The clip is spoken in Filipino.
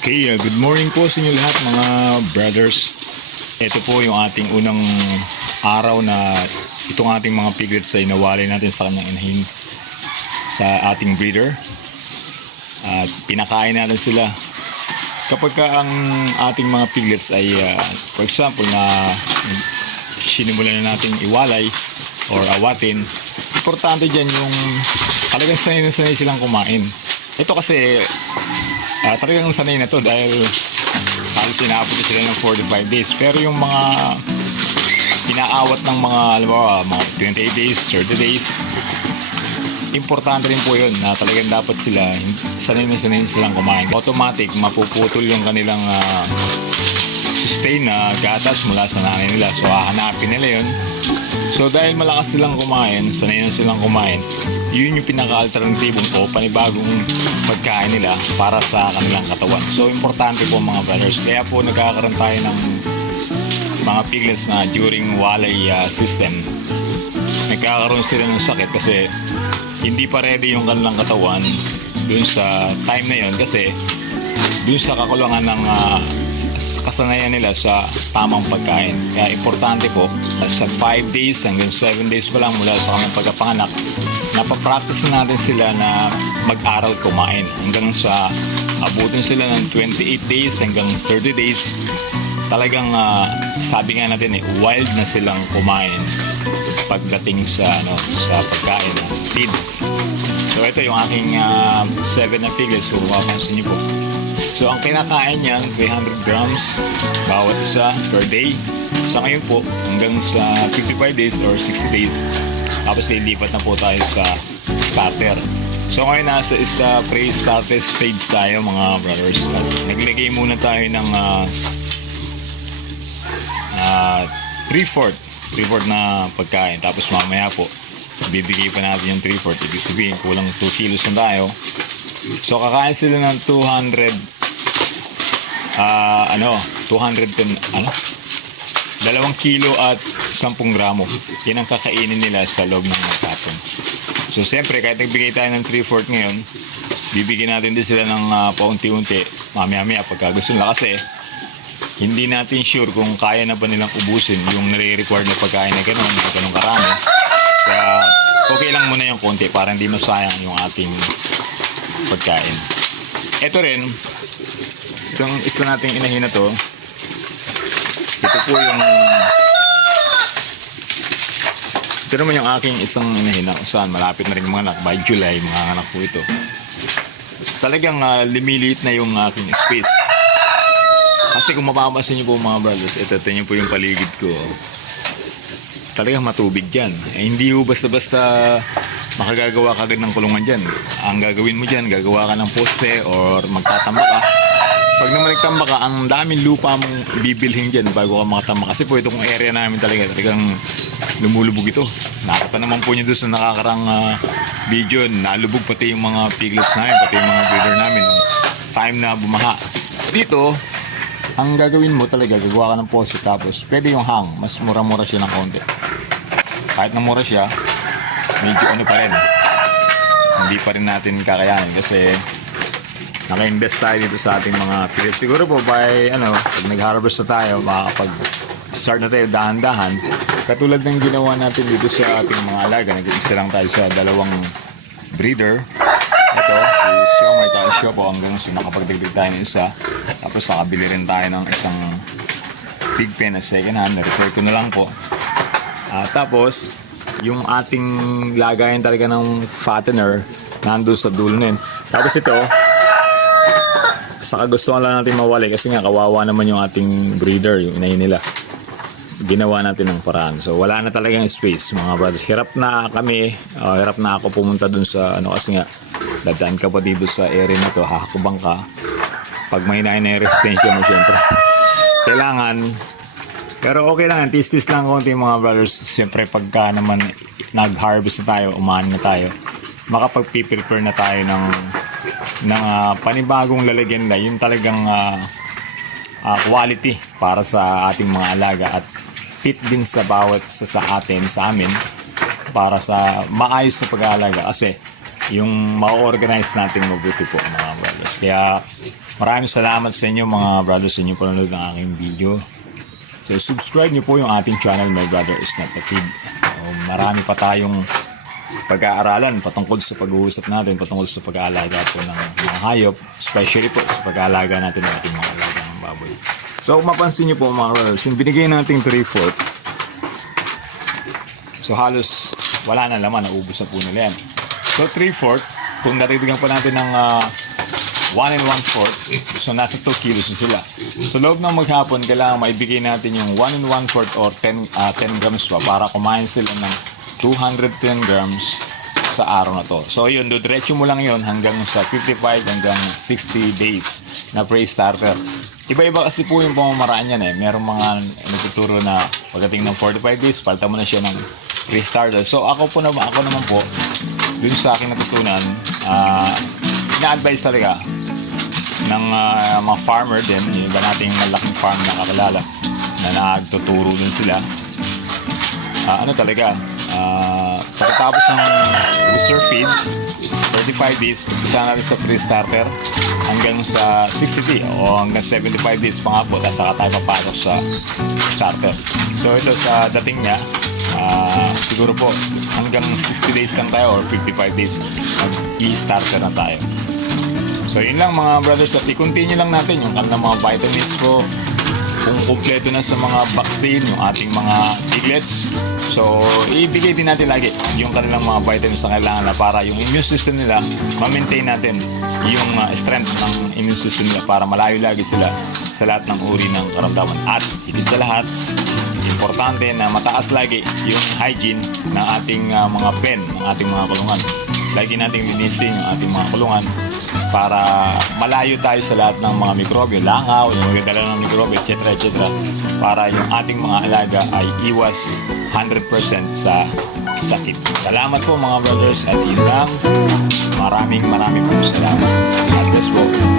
Okay, good morning po sa inyo lahat mga brothers. Ito po yung ating unang araw na itong ating mga piglets ay nawalay natin sa kanyang inahin sa ating breeder. At pinakain natin sila. Kapag ka ang ating mga piglets ay for example na sinimulan na natin iwalay or awatin, importante dyan yung talagang sanay na sanay silang kumain. Ito kasi talagang sanay na to dahil halos inaabot na sila ng 45 days. Pero yung mga pinaawat ng mga, halimbawa, mga 28 days, 30 days, importante rin po yun na talagang dapat sila sanay na sanay silang kumain. Automatic, mapuputol yung kanilang sustain na gatas mula sa nanay nila. So, hahanapin nila yun. So, dahil malakas silang kumain, sanay na silang kumain, yun yung pinaka-alternatibong o panibagong pagkain nila para sa kanilang katawan. So, importante po mga brothers. Kaya po nagkakaroon tayo ng mga piglets na during walay system. Nagkakaroon sila ng sakit kasi hindi pa ready yung kanilang katawan dun sa time na yun kasi dun sa kakulangan ng kasanayan nila sa tamang pagkain. Kaya importante po sa 5 days hanggang 7 days pa lang mula sa kanilang pagkapanganak, napapractice natin sila na mag-araw kumain hanggang sa abutin sila ng 28 days hanggang 30 days. Talagang sabi nga natin wild na silang kumain pagdating sa sa pagkain ng feeds. So ito yung aking 7 na piglets. So mapapansin niyo po. So ang kinakain niyan 300 grams bawat isa per day. Sa ngayon po hanggang sa 55 days or 60 days. Tapos lilipat na po tayo sa starter. So ngayon nasa isa pre-starter stage tayo mga brothers. Naglagay muna tayo ng 3/4 na pagkain. Tapos mamaya po bibigay pa natin yung 3/4. Ibig sabihin kulang 2 kilos na tayo. So kakain sila ng 2 kilo at 10 gramo. Yan ang kakainin nila sa loob ng karton. So siyempre kahit nagbigay tayo ng 3/4 ngayon, bibigyan natin din sila ng paunti-unti mamaya-maya pagka gusto nila kasi hindi natin sure kung kaya na ba nilang ubusin yung nire-require na pagkain na ganun karami. Kaya okay lang muna yung konti para hindi masayang yung ating pagkain. Ito rin, itong isa nating inahin na to, ito po yung ito naman yung aking isang inahin na saan malapit na rin mga anak. By July, mga anak po ito. Talagang lumiliit na yung aking space. Kasi kung mapapansin niyo po mga brothers, ito niyo po yung paligid ko. Talagang matubig dyan. Hindi po basta-basta makagagawa ka agad ng kulungan dyan. Ang gagawin mo dyan, gagawa ka ng poste or magtatamba ka. Pag naman nagtamba ka, ang daming lupa mong bibilhin dyan bago ka makatamba. Kasi po itong area namin talagang lumulubog ito. Nakita naman po nyo doon sa nakakarang video, nalubog pati yung mga piglets namin, pati yung mga breeder namin. Time na bumaha. Dito, ang gagawin mo talaga, gagawa ka ng poste tapos pwede yung hang, mas mura-mura siya ng konti. Kahit na mura siya, medyo pa rin. Hindi pa rin natin kakayanin kasi naka-invest tayo dito sa ating mga piglets. Siguro po by pag nag-harvest na tayo, makakapag-start na tayo dahan-dahan. Katulad ng ginawa natin dito sa ating mga alaga, nag-isa lang tayo sa 2 breeder. Ito, si Siomay tayo siya po hanggang sa nakapagdagdag tayo ng isa. Tapos nakabili rin tayo ng isang pig pen na second hand. Na-refer ko na lang po. Tapos, yung ating lagayan talaga ng fattener, nandun sa dulo na yun. Tapos ito, saka gusto lang natin mawali kasi nga kawawa naman yung ating breeder, yung inahin nila. Ginawa natin ng paraan. So wala na talagang space mga brothers. Hirap na kami, hirap na ako pumunta dun sa kasi nga dadaan ka pa dito sa area na to, hakubang ka. Pag may hinahin na yung resistensya mo syempre. Kailangan, pero okay lang, tis-tis lang konti mga brothers. Syempre pagka naman nag-harvest na tayo, umahan na tayo, makapag-prepare na tayo ng panibagong lalagyan na yung talagang quality para sa ating mga alaga at fit din sa bawat sa amin para sa maayos na pag-aalaga kasi yung ma-organize natin mabuti po mga brothers. Kaya maraming salamat sa inyo mga brothers sa inyong panonood ng aking video. So subscribe niyo po yung ating channel, My Brother Is Not a Kid. Marami pa tayong pag-aaralan patungkol sa pag-uusap natin, patungkol sa pag-aalaga po ng mga hayop, especially po sa pag-aalaga natin ng ating mga alagang baboy. So kung mapansin niyo po mga brothers, yung binigay nating 3/4, so halos wala na laman, naubos na po nila yan. So 3/4, kung natitignan po natin ng 1 1/4, so nasa 2 kilos na sila. So loob ng maghapon, kailangan maibigay natin yung 1 1/4 or 10 grams pa para kumain sila ng 210 grams sa araw na to. So yun, diretso mo lang yun hanggang sa 55 hanggang 60 days na pre-starter. Iba-iba kasi po yung pamamaraan yan eh. Merong mga nagtuturo na pagdating ng 45 days, palta mo na siya ng pre-starter. So ako naman po, dun sa akin natutunan, ina-advise talaga ng mga farmer din, yung iba nating malaking farm na kakilala na nagtuturo din sila. Pagkatapos ng booster feeds, 35 days, umpisa natin sa pre-starter hanggang sa 60 days o hanggang 75 days pa nga po, tapos saka tayo papasok sa starter. So ito sa dating niya, siguro po hanggang 60 days lang tayo or 55 days mag-i-starter na tayo. So yun lang mga brothers, at i-continue lang natin yung kanilang mga vitamins po, kung kumpleto na sa mga vaccine yung ating mga piglets. So ibigay din natin lagi yung kanilang mga vitamins na kailangan na para yung immune system nila ma-maintain natin yung strength ng immune system nila para malayo lagi sila sa lahat ng uri ng karamdaman. At higit sa lahat, importante na mataas lagi yung hygiene ng ating mga pen, ng ating mga kulungan. Lagi nating linisin yung ating mga kulungan para malayo tayo sa lahat ng mga mikrobyo, langaw, yung magdadala ng mikrobyo, etc. para yung ating mga alaga ay iwas 100% sa sakit. Salamat po mga brothers, at yun lang. Maraming po salamat. God bless po.